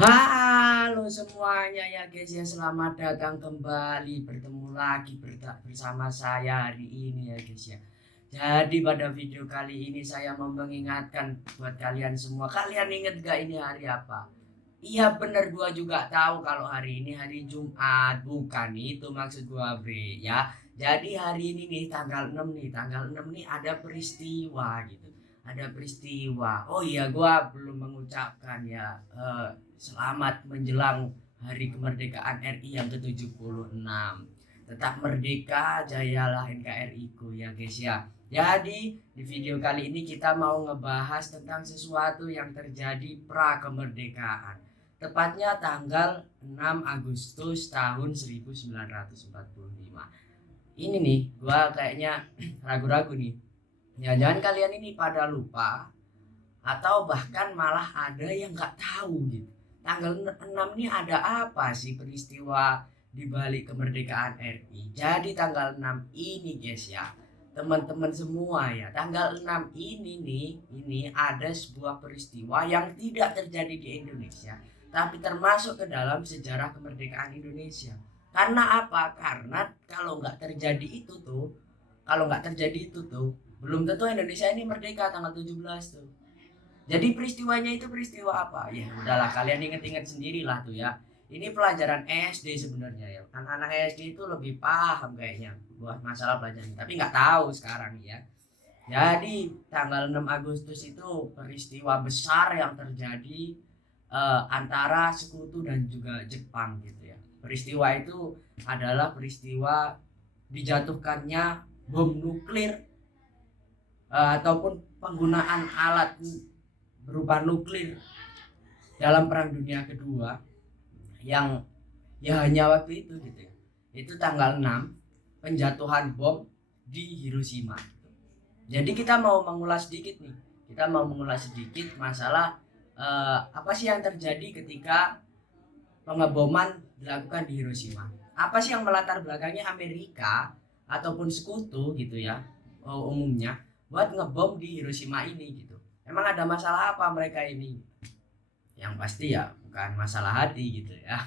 Halo semuanya ya guys ya, selamat datang kembali, bertemu lagi bersama saya hari ini ya guys ya. Jadi pada video kali ini saya mau mengingatkan buat kalian semua, kalian inget gak ini hari apa? Iya bener, gua juga tahu kalau hari ini hari Jumat, bukan itu maksud gua bre ya. Jadi hari ini nih tanggal 6 nih ada peristiwa gitu. Ada peristiwa. Oh iya, gua belum mengucapkan ya selamat menjelang hari kemerdekaan RI yang ke-76. Tetap merdeka, jayalah NKRI ku ya guys ya. Jadi di video kali ini kita mau ngebahas tentang sesuatu yang terjadi pra kemerdekaan. Tepatnya tanggal 6 Agustus tahun 1945. Ini nih, gua kayaknya ragu-ragu nih. Ya jangan kalian ini pada lupa atau bahkan malah ada yang nggak tahu gitu. Tanggal 6 ini ada apa sih peristiwa di balik kemerdekaan RI? Jadi tanggal 6 ini guys ya, teman-teman semua ya, tanggal 6 ini nih, ini ada sebuah peristiwa yang tidak terjadi di Indonesia, tapi termasuk ke dalam sejarah kemerdekaan Indonesia. Karena apa? Karena kalau nggak terjadi itu tuh, belum tentu Indonesia ini merdeka tanggal 17 tuh. Jadi peristiwanya itu peristiwa apa? Ya udahlah, kalian inget-inget sendirilah tuh ya. Ini pelajaran SD sebenarnya ya. Anak-anak SD itu lebih paham kayaknya buat masalah pelajaran, tapi nggak tahu sekarang ya. Jadi tanggal 6 Agustus itu peristiwa besar yang terjadi antara Sekutu dan juga Jepang gitu ya. Peristiwa itu adalah peristiwa dijatuhkannya bom nuklir ataupun penggunaan alat berupa nuklir dalam Perang Dunia Kedua yang ya hanya waktu itu gitu ya. Itu tanggal 6 penjatuhan bom di Hiroshima. Jadi kita mau mengulas sedikit nih. Kita mau mengulas sedikit masalah apa sih yang terjadi ketika pengeboman dilakukan di Hiroshima. Apa sih yang melatar belakangnya Amerika ataupun Sekutu gitu ya umumnya buat ngebom di Hiroshima ini gitu. Emang ada masalah apa mereka ini? Yang pasti ya bukan masalah hati gitu ya.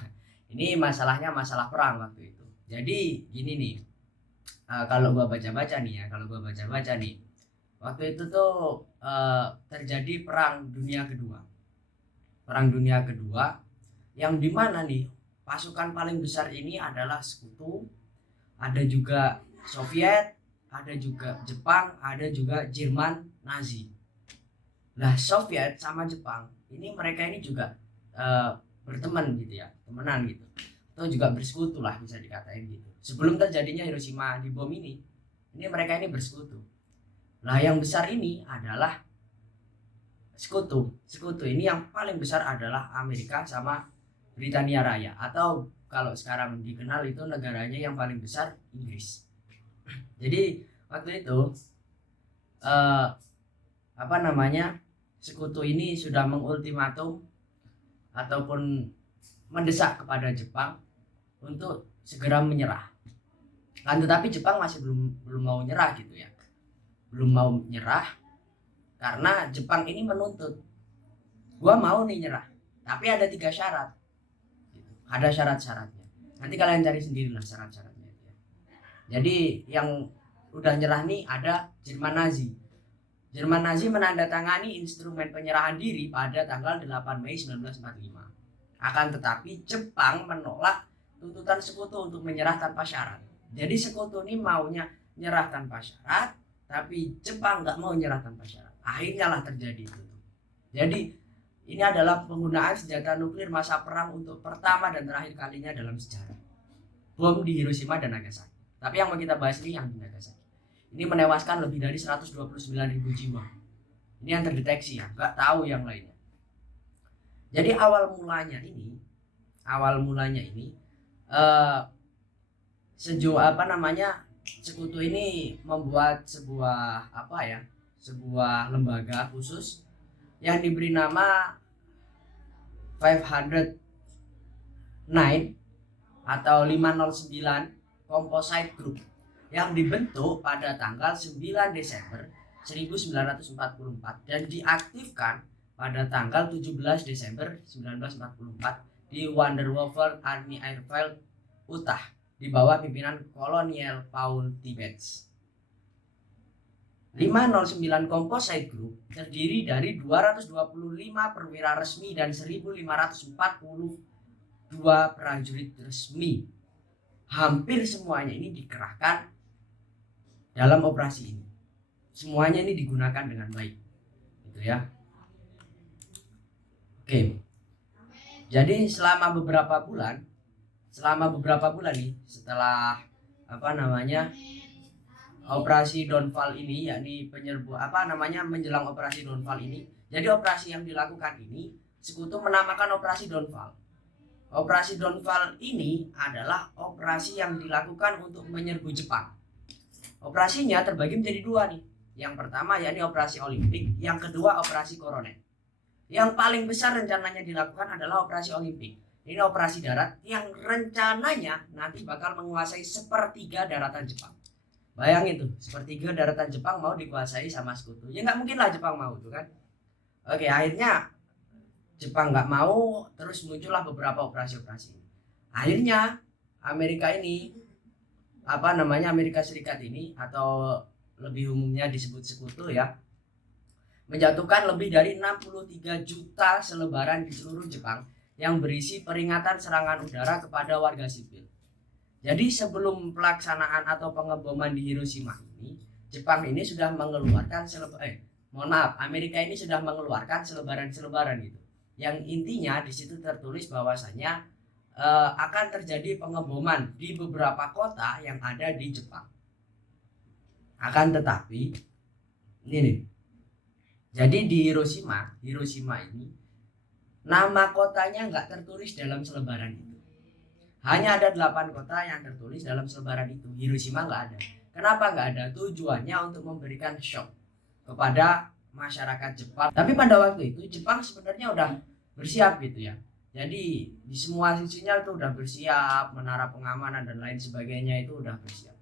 Ini masalahnya masalah perang waktu itu. Jadi gini nih, kalau gua baca-baca nih ya, waktu itu tuh terjadi Perang Dunia Kedua. Perang Dunia Kedua yang dimana nih pasukan paling besar ini adalah Sekutu, ada juga Soviet, ada juga Jepang, ada juga Jerman Nazi. Nah Soviet sama Jepang ini mereka ini juga berteman gitu ya, temenan gitu, atau juga bersekutu lah bisa dikatain gitu. Sebelum terjadinya Hiroshima dibom ini mereka ini bersekutu. Nah yang besar ini adalah Sekutu ini yang paling besar adalah Amerika sama Britania Raya, atau kalau sekarang dikenal itu negaranya yang paling besar Inggris. Jadi waktu itu eh, apa namanya, Sekutu ini sudah mengultimatum ataupun mendesak kepada Jepang untuk segera menyerah. Kan tetapi Jepang masih belum mau nyerah gitu ya. Belum mau nyerah karena Jepang ini menuntut, gua mau nih nyerah, tapi ada 3 syarat. Gitu. Ada syarat-syaratnya. Nanti kalian cari sendirilah syarat-syaratnya ya. Jadi yang udah nyerah nih ada Jerman Nazi. Jerman Nazi menandatangani instrumen penyerahan diri pada tanggal 8 Mei 1945. Akan tetapi Jepang menolak tuntutan Sekutu untuk menyerah tanpa syarat. Jadi Sekutu ini maunya nyerah tanpa syarat, tapi Jepang nggak mau nyerah tanpa syarat. Akhirnya lah terjadi itu. Jadi ini adalah penggunaan senjata nuklir masa perang untuk pertama dan terakhir kalinya dalam sejarah. Bom di Hiroshima dan Nagasaki. Tapi yang mau kita bahas ini yang di Nagasaki. Ini menewaskan lebih dari 129.000 jiwa. Ini yang terdeteksi ya, nggak tahu yang lainnya. Jadi awal mulanya ini Sekutu ini membuat sebuah lembaga khusus yang diberi nama 509 atau 509 Composite Group yang dibentuk pada tanggal 9 Desember 1944 dan diaktifkan pada tanggal 17 Desember 1944 di Vanderwerf Army Airfield, Utah di bawah pimpinan Kolonel Paul Tibbets. 509 Composite Group terdiri dari 225 perwira resmi dan 1542 prajurit resmi. Hampir semuanya ini dikerahkan dalam operasi ini. Semuanya ini digunakan dengan baik. Gitu ya. Oke. Jadi selama beberapa bulan nih setelah operasi Downfall ini, yakni menjelang operasi Downfall ini. Jadi operasi yang dilakukan ini Sekutu menamakan operasi Downfall. Operasi Downfall ini adalah operasi yang dilakukan untuk menyerbu Jepang. Operasinya terbagi menjadi dua nih. Yang pertama yakni operasi Olimpik, yang kedua operasi Koronet. Yang paling besar rencananya dilakukan adalah operasi Olimpik. Ini operasi darat yang rencananya nanti bakal menguasai sepertiga daratan Jepang. Bayangin tuh, sepertiga daratan Jepang mau dikuasai sama Sekutu. Ya nggak mungkin lah Jepang mau tuh kan. Oke, akhirnya Jepang nggak mau, terus muncullah beberapa operasi-operasi. Akhirnya Amerika Serikat ini, atau lebih umumnya disebut Sekutu ya, menjatuhkan lebih dari 63 juta selebaran di seluruh Jepang yang berisi peringatan serangan udara kepada warga sipil. Jadi sebelum pelaksanaan atau pengeboman di Hiroshima ini, Amerika ini sudah mengeluarkan selebaran-selebaran gitu. Yang intinya di situ tertulis bahwasanya akan terjadi pengeboman di beberapa kota yang ada di Jepang. Akan tetapi ini nih. Jadi di Hiroshima ini nama kotanya nggak tertulis dalam selebaran itu. Hanya ada 8 kota yang tertulis dalam selebaran itu. Hiroshima nggak ada. Kenapa nggak ada? Tujuannya untuk memberikan shock kepada masyarakat Jepang. Tapi pada waktu itu Jepang sebenarnya udah bersiap gitu ya. Jadi di semua sisinya itu udah bersiap, menara pengamanan dan lain sebagainya itu udah bersiap.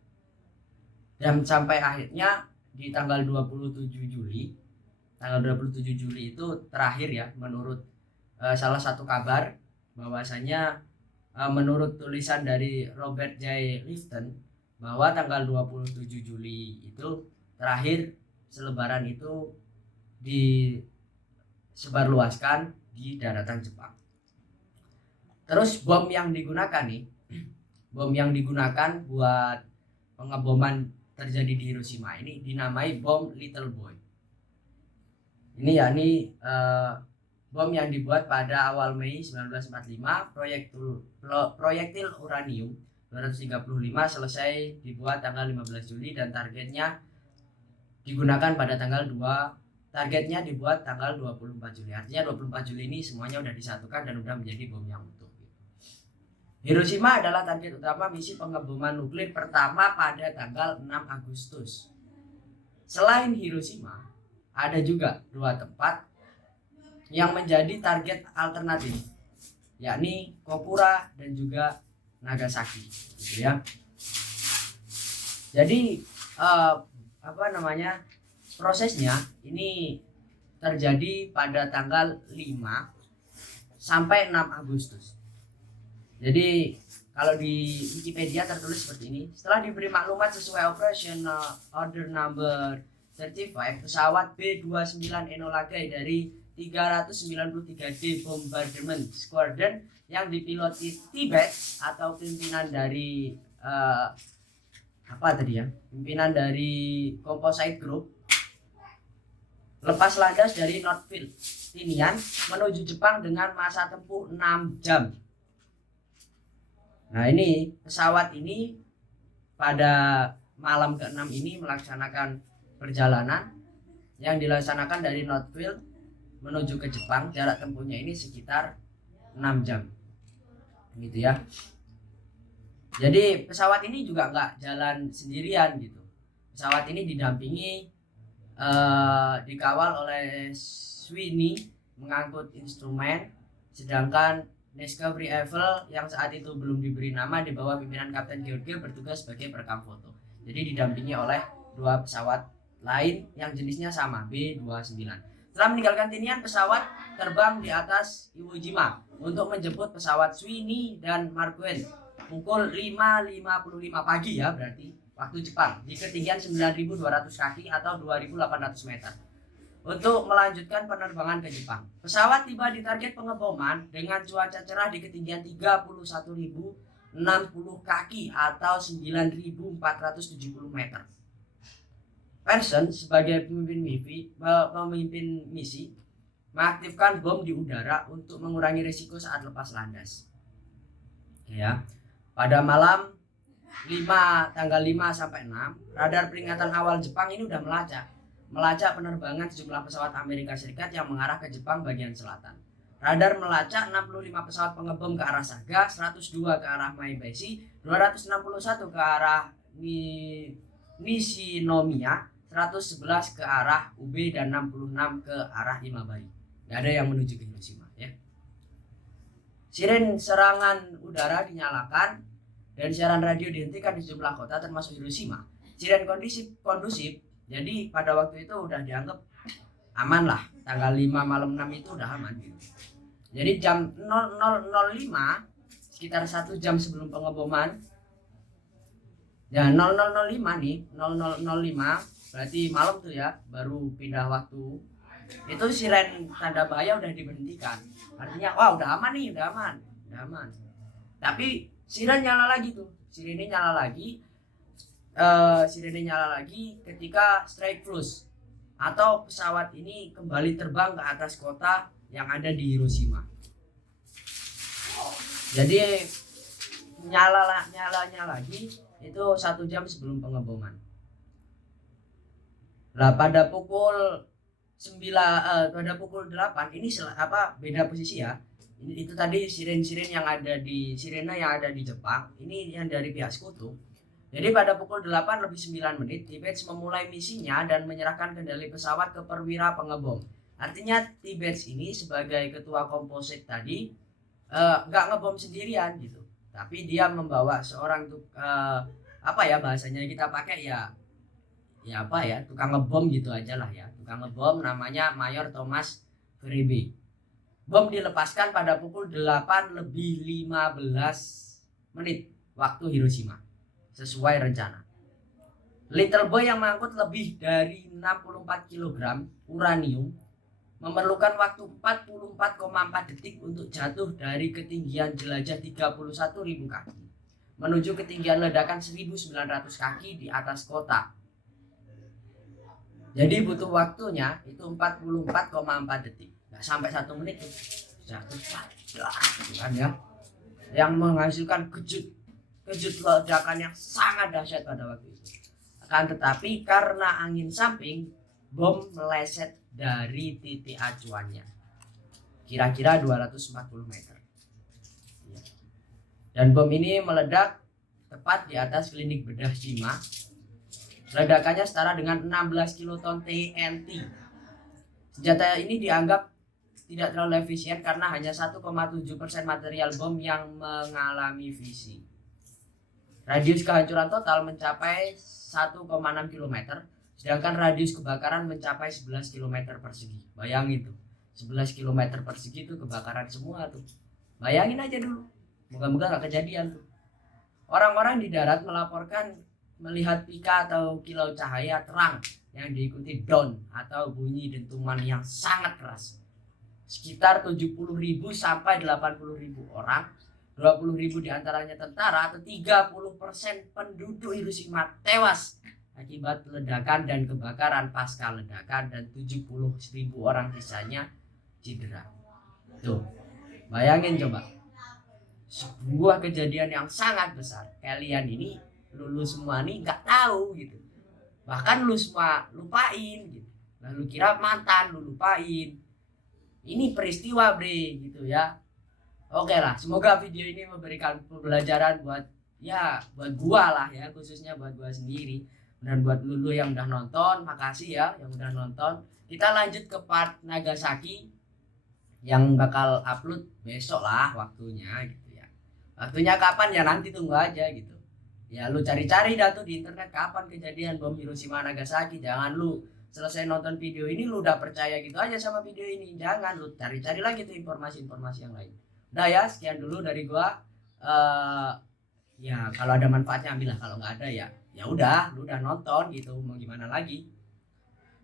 Dan sampai akhirnya di tanggal 27 Juli itu terakhir ya, menurut salah satu kabar bahwasanya menurut tulisan dari Robert J. Lifton bahwa tanggal 27 Juli itu terakhir selebaran itu disebarluaskan di daratan Jepang. Terus bom yang digunakan buat pengeboman terjadi di Hiroshima ini dinamai bom Little Boy. Ini yakni bom yang dibuat pada awal Mei 1945, proyektil uranium 235 selesai dibuat tanggal 15 Juli dan targetnya dibuat tanggal 24 Juli. Artinya 24 Juli ini semuanya udah disatukan dan udah menjadi bom yang utuh. Hiroshima adalah target utama misi pengeboman nuklir pertama pada tanggal 6 Agustus. Selain Hiroshima, ada juga 2 tempat yang menjadi target alternatif, yakni Kokura dan juga Nagasaki, gitu ya. Jadi prosesnya ini terjadi pada tanggal 5 sampai 6 Agustus. Jadi kalau di Wikipedia tertulis seperti ini. Setelah diberi maklumat sesuai Operational Order Number 35, pesawat B-29 Enola Gay dari 393D Bombardment Squadron yang dipiloti Tibbets atau pimpinan dari pimpinan dari Composite Group lepas landas dari Northfield, Tinian menuju Jepang dengan masa tempuh 6 jam. Nah, ini pesawat ini pada malam ke-6 ini melaksanakan perjalanan yang dilaksanakan dari Northfield menuju ke Jepang. Jarak tempuhnya ini sekitar 6 jam. Gitu ya. Jadi pesawat ini juga nggak jalan sendirian gitu. Pesawat ini didampingi dikawal oleh Sweeney mengangkut instrumen, sedangkan Discovery Eagle yang saat itu belum diberi nama di bawah pimpinan Kapten George bertugas sebagai perekam foto. Jadi didampingi oleh 2 pesawat lain yang jenisnya sama, B-29. Setelah meninggalkan Tinian, pesawat terbang di atas Iwo Jima untuk menjemput pesawat Sweeney dan Marquand pukul 5.55 pagi ya, berarti waktu Jepang, di ketinggian 9.200 kaki atau 2.800 meter untuk melanjutkan penerbangan ke Jepang. Pesawat tiba di target pengeboman dengan cuaca cerah di ketinggian 31.060 kaki atau 9.470 meter. Pearson sebagai pemimpin misi mengaktifkan bom di udara untuk mengurangi risiko saat lepas landas. Ya, pada malam tanggal 5 sampai 6, radar peringatan awal Jepang ini udah melacak penerbangan sejumlah pesawat Amerika Serikat yang mengarah ke Jepang bagian selatan. Radar melacak 65 pesawat pengebom ke arah Saga, 102 ke arah Maebashi, 261 ke arah Nishinomiya, 111 ke arah Ube, dan 66 ke arah Imabari. Gak ada yang menuju ke Hiroshima ya. Siren serangan udara dinyalakan dan siaran radio dihentikan di sejumlah kota termasuk Hiroshima. Siren kondusif. Jadi pada waktu itu udah dianggap aman lah. Tanggal 5 malam 6 itu udah aman gitu. Jadi jam 00.05, sekitar 1 jam sebelum pengeboman. Ya 00.05 nih, 00.05 berarti malam tuh ya, baru pindah waktu. Itu siren tanda bahaya udah diberhentikan. Artinya wah udah aman nih, udah aman. Tapi siren nyala lagi tuh. Sirene nyala lagi ketika strike flush atau pesawat ini kembali terbang ke atas kota yang ada di Hiroshima. Jadi nyalanya lagi itu 1 jam sebelum pengeboman. Lah pada pukul 8 ini beda posisi ya. Itu tadi sirene yang ada di Jepang, ini yang dari pihak sekutu. Jadi pada pukul 8:09 T-Batch memulai misinya dan menyerahkan kendali pesawat ke perwira pengebom. Artinya T-Batch ini sebagai ketua komposit tadi nggak ngebom sendirian gitu, tapi dia membawa seorang bahasanya kita pakai tukang ngebom gitu aja lah ya, tukang ngebom namanya Mayor Thomas Verebe. Bom dilepaskan pada pukul 8:15 waktu Hiroshima sesuai rencana. Little Boy yang mengangkut lebih dari 64 kg uranium memerlukan waktu 44,4 detik untuk jatuh dari ketinggian jelajah 31.000 kaki menuju ketinggian ledakan 1.900 kaki di atas kota. Jadi butuh waktunya itu 44,4 detik, nggak sampai 1 menit tuh jatuh kan ya, yang menghasilkan kejut ledakan yang sangat dahsyat pada waktu itu. Akan tetapi karena angin samping, bom meleset dari titik acuannya kira-kira 240 meter. Dan bom ini meledak tepat di atas klinik bedah Shima. Ledakannya setara dengan 16 kiloton TNT. Senjata ini dianggap tidak terlalu efisien karena hanya 1,7% material bom yang mengalami fisi. Radius kehancuran total mencapai 1,6 km, sedangkan radius kebakaran mencapai 11 km persegi. Bayangin tuh, 11 km persegi itu kebakaran semua tuh. Bayangin aja dulu, moga-moga gak kejadian tuh. Orang-orang di darat melaporkan melihat pika atau kilau cahaya terang yang diikuti don atau bunyi dentuman yang sangat keras. Sekitar 70.000 sampai 80.000 orang, 20.000 diantaranya tentara, atau 30% penduduk Hiroshima tewas akibat ledakan dan kebakaran pasca ledakan, dan 70.000 orang sisanya cedera. Tuh, bayangin coba, sebuah kejadian yang sangat besar. Kalian ini, lu semua nih nggak tahu gitu, bahkan lu semua lupain gitu. Lalu kira mantan lu lupain. Ini peristiwa gitu ya. Oke lah, semoga video ini memberikan pembelajaran buat gua lah ya, khususnya buat gua sendiri. Dan buat lu yang udah nonton, makasih ya yang udah nonton. Kita lanjut ke part Nagasaki yang bakal upload besok lah waktunya gitu ya. Waktunya kapan ya nanti tunggu aja gitu. Ya lu cari-cari dah tuh di internet kapan kejadian bom Hiroshima Nagasaki. Jangan lu selesai nonton video ini lu udah percaya gitu aja sama video ini. Jangan, lu cari-cari lagi tuh informasi-informasi yang lain. Udah ya, sekian dulu dari gua. Ya kalau ada manfaatnya ambillah, kalau nggak ada ya udah, lu udah nonton gitu, mau gimana lagi.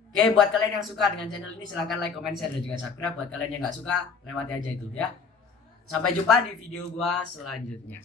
Oke, buat kalian yang suka dengan channel ini silahkan like, comment, share, dan juga subscribe. Buat kalian yang nggak suka, lewati aja itu ya. Sampai jumpa di video gua selanjutnya.